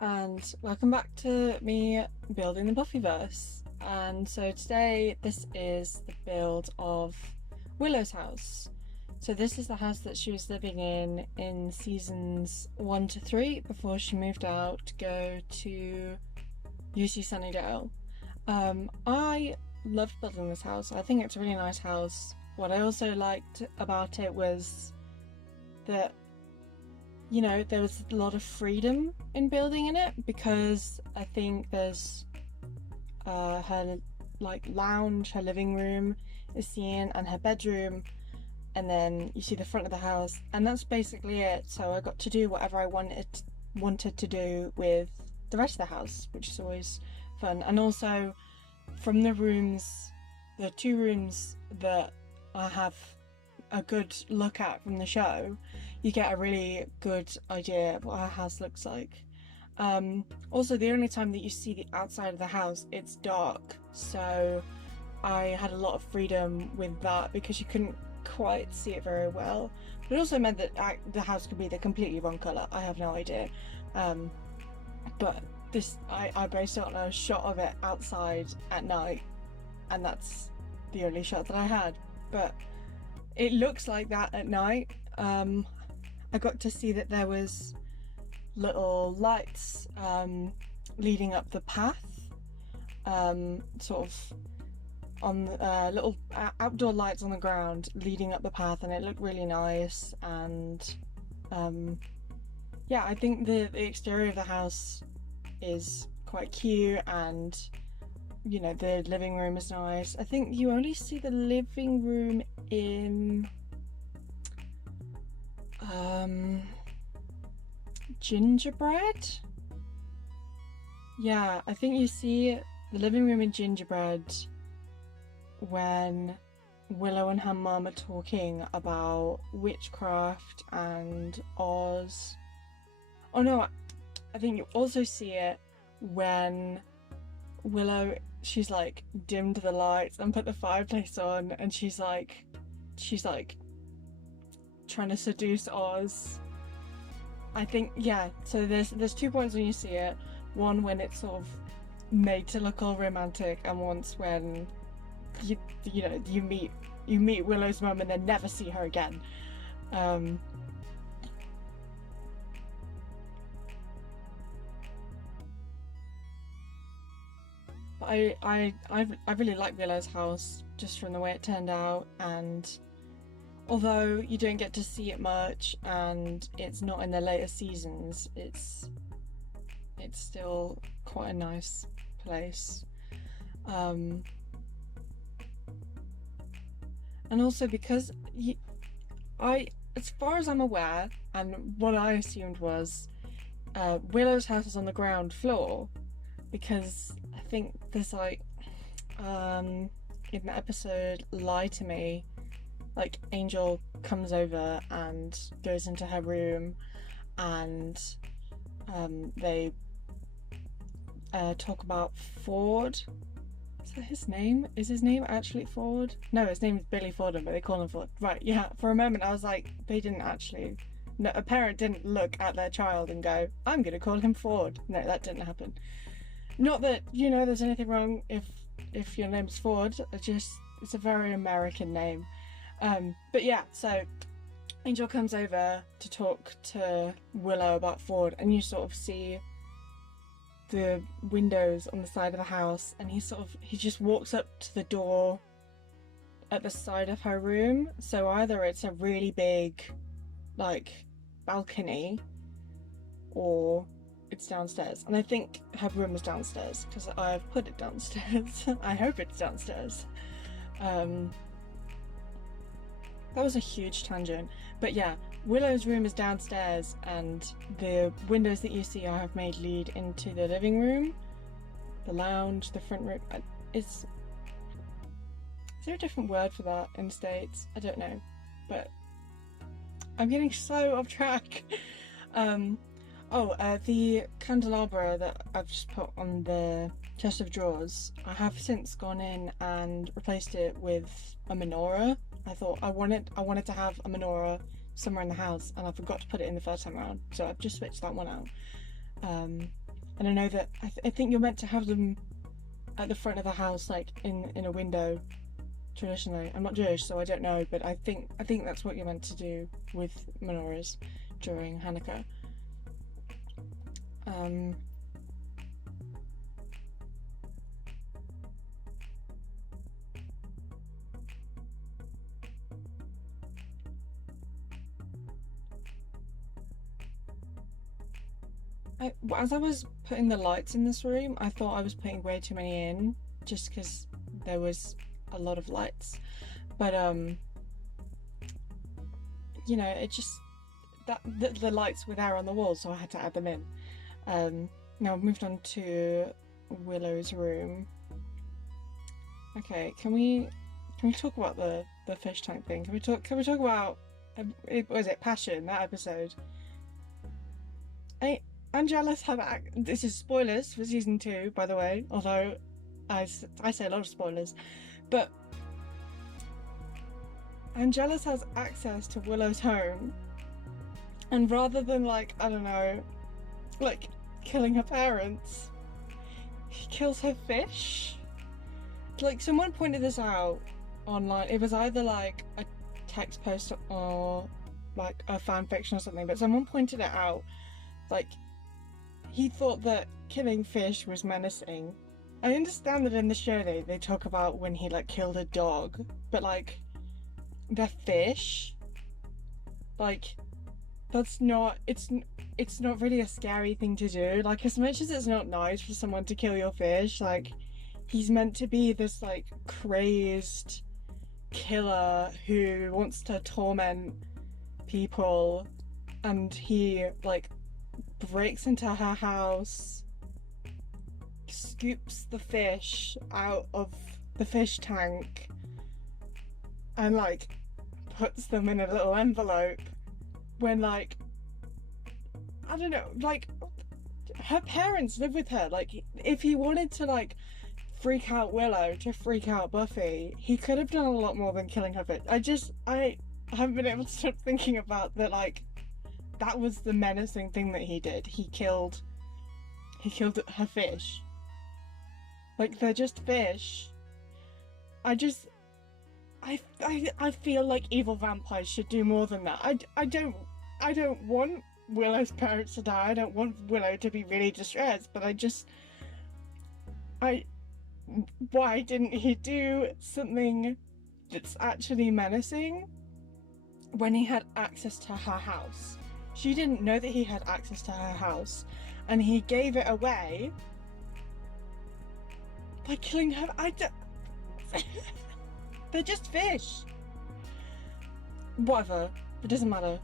and welcome back to me building the Buffyverse. And so today this is the build of Willow's house. So this is the house that she was living in seasons 1 to 3 before she moved out to go to UC Sunnydale. I loved building this house. I think it's a really nice house. What I also liked about it was that, you know, there was a lot of freedom in building in it, because I think there's her lounge, her living room is seen, and her bedroom, and then you see the front of the house, and that's basically it. So I got to do whatever I wanted to do with the rest of the house, which is always fun. And also from the rooms, the 2 rooms that I have a good look at from the show, you get a really good idea of what her house looks like. Also, the only time that you see the outside of the house, it's dark, so I had a lot of freedom with that because you couldn't quite see it very well. But it also meant that the house could be the completely wrong colour. I have no idea. But this, I based it on a shot of it outside at night, and that's the only shot that I had. But it looks like that at night. I got to see that there was little lights leading up the path, sort of on little outdoor lights on the ground leading up the path, and it looked really nice. And yeah, I think the exterior of the house is quite cute, and you know, the living room is nice. I think you only see the living room in Gingerbread? Yeah, I think you see the living room in Gingerbread when Willow and her mum are talking about witchcraft and Oz. Oh no, I think you also see it when Willow, she's like dimmed the lights and put the fireplace on, and she's like trying to seduce Oz. I think, yeah, so there's 2 points when you see it. One when it's sort of made to look all romantic, and once when you meet Willow's mum and then never see her again. I really like Willow's house just from the way it turned out, and although you don't get to see it much and it's not in the later seasons, it's still quite a nice place. And also because as far as I'm aware, and what I assumed was, Willow's house is on the ground floor, because I think there's in the episode Lie to Me, like Angel comes over and goes into her room, and they talk about Ford. Is that his name? Is his name actually Ford? No, his name is Billy Fordham, but they call him Ford. Right, yeah, for a moment I was like, they didn't actually... No, a parent didn't look at their child and go, I'm gonna call him Ford. No, that didn't happen. Not that, you know, there's anything wrong if your name's Ford, it's a very American name. But yeah, so Angel comes over to talk to Willow about Ford, and you sort of see the windows on the side of the house, and he just walks up to the door at the side of her room. So either it's a really big balcony, or it's downstairs, and I think her room is downstairs because I've put it downstairs. I hope it's downstairs. That was a huge tangent, but yeah, Willow's room is downstairs, and the windows that you see I have made lead into the living room, the lounge, the front room. Is there a different word for that in the States? I don't know, but I'm getting so off track. The candelabra that I've just put on the chest of drawers, I have since gone in and replaced it with a menorah. I thought I wanted to have a menorah somewhere in the house, and I forgot to put it in the first time around, so I've just switched that one out. And I know that I think you're meant to have them at the front of the house, like in a window traditionally. I'm not Jewish, so I don't know, but I think that's what you're meant to do with menorahs during Hanukkah. As I was putting the lights in this room, I thought I was putting way too many in, just because there was a lot of lights. But you know, it just that the lights were there on the wall, so I had to add them in. Now I've moved on to Willow's room. Okay, can we talk about the fish tank thing? Can we talk about was it Passion, that episode? Angelus have this is spoilers for season 2, by the way, although I say a lot of spoilers, but Angelus has access to Willow's home, and rather than, like, I don't know, like killing her parents, he kills her fish. Like, someone pointed this out online. It was either like a text post or like a fan fiction or something, but someone pointed it out. Like, he thought that killing fish was menacing. I understand that in the show they talk about when he, like, killed a dog, but, like, the fish, like, that's not, it's not really a scary thing to do. Like, as much as it's not nice for someone to kill your fish, like, he's meant to be this, like, crazed killer who wants to torment people, and he, like, breaks into her house, scoops the fish out of the fish tank, and, like, puts them in a little envelope when, like, I don't know, like, her parents live with her. Like, if he wanted to, like, freak out Willow to freak out Buffy, he could have done a lot more than killing her fish. I haven't been able to stop thinking about that, like, that was the menacing thing that he did. He killed her fish. Like, they're just fish. I feel like evil vampires should do more than that. I don't want Willow's parents to die. I don't want Willow to be really distressed, but why didn't he do something that's actually menacing when he had access to her house? She didn't know that he had access to her house, and he gave it away by killing her. They're just fish. Whatever. It doesn't matter.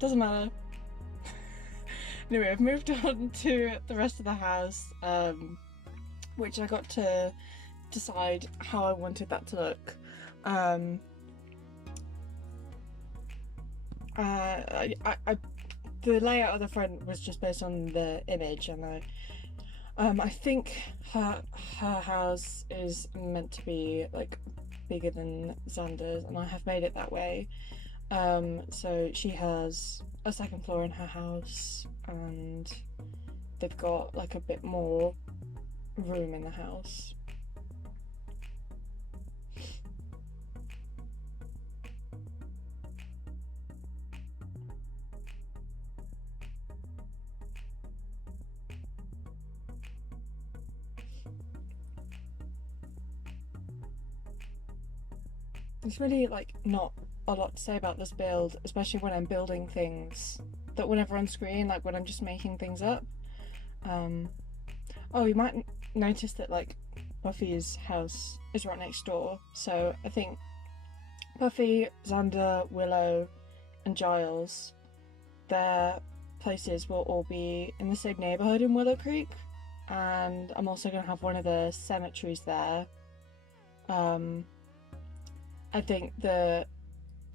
Doesn't matter. Anyway, I've moved on to the rest of the house, which I got to decide how I wanted that to look. The layout of the front was just based on the image, and I think her house is meant to be, like, bigger than Xander's, and I have made it that way. So she has a second floor in her house, and they've got, like, a bit more room in the house. There's really, like, not a lot to say about this build, especially when I'm building things that were never on screen, like when I'm just making things up. Oh, you might notice that, like, Buffy's house is right next door, so I think Buffy, Xander, Willow, and Giles, their places will all be in the same neighbourhood in Willow Creek, and I'm also going to have one of the cemeteries there. I think the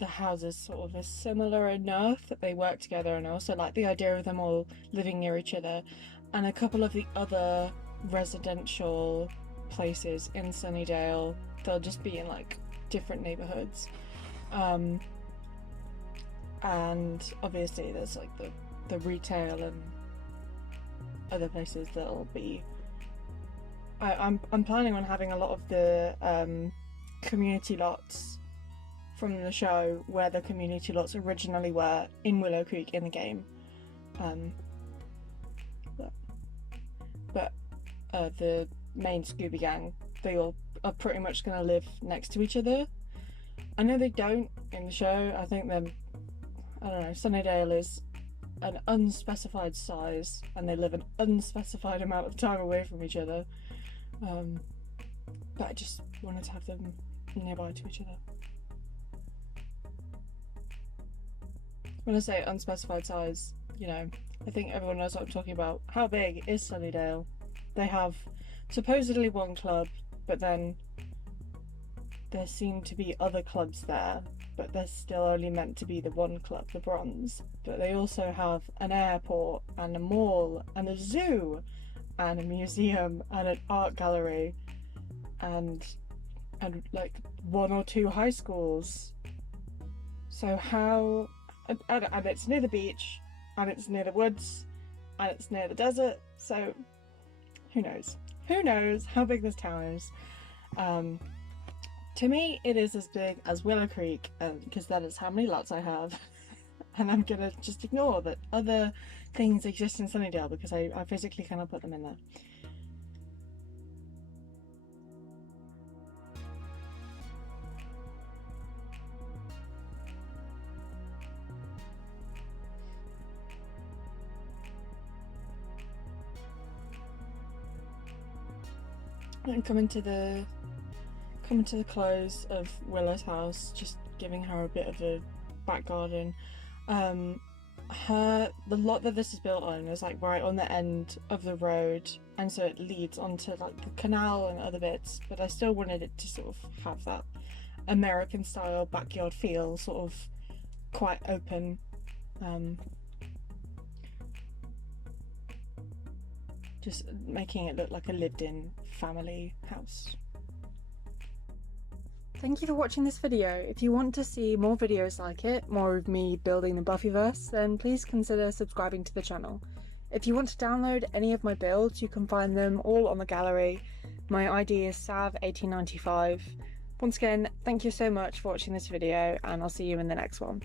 houses sort of are similar enough that they work together, and I also like the idea of them all living near each other. And a couple of the other residential places in Sunnydale, they'll just be in, like, different neighborhoods. And obviously there's, like, the retail other places that'll be. I'm planning on having a lot of the community lots from the show where the community lots originally were in Willow Creek in the game. But the main Scooby Gang, they all are pretty much going to live next to each other. I know they don't in the show. I think they're, I don't know, Sunnydale is an unspecified size and they live an unspecified amount of time away from each other. But I just wanted to have them nearby to each other. When I say unspecified size, you know, I think everyone knows what I'm talking about. How big is Sunnydale? They have supposedly one club, but then there seem to be other clubs there, but they're still only meant to be the one club, the Bronze. But they also have an airport and a mall and a zoo and a museum and an art gallery and like 1 or 2 high schools. So how, and it's near the beach and it's near the woods and it's near the desert, so who knows how big this town is. To me it is as big as Willow Creek, because that is how many lots I have. And I'm gonna just ignore that other things exist in Sunnydale because I physically cannot put them in there. I'm coming to the close of Willow's house, just giving her a bit of a back garden. The lot that this is built on is like right on the end of the road, and so it leads onto like the canal and other bits, but I still wanted it to sort of have that American style backyard feel, sort of quite open. Just making it look like a lived-in family house. Thank you for watching this video. If you want to see more videos like it, more of me building the Buffyverse, then please consider subscribing to the channel. If you want to download any of my builds, you can find them all on the gallery. My ID is Sav1895. Once again, thank you so much for watching this video, and I'll see you in the next one.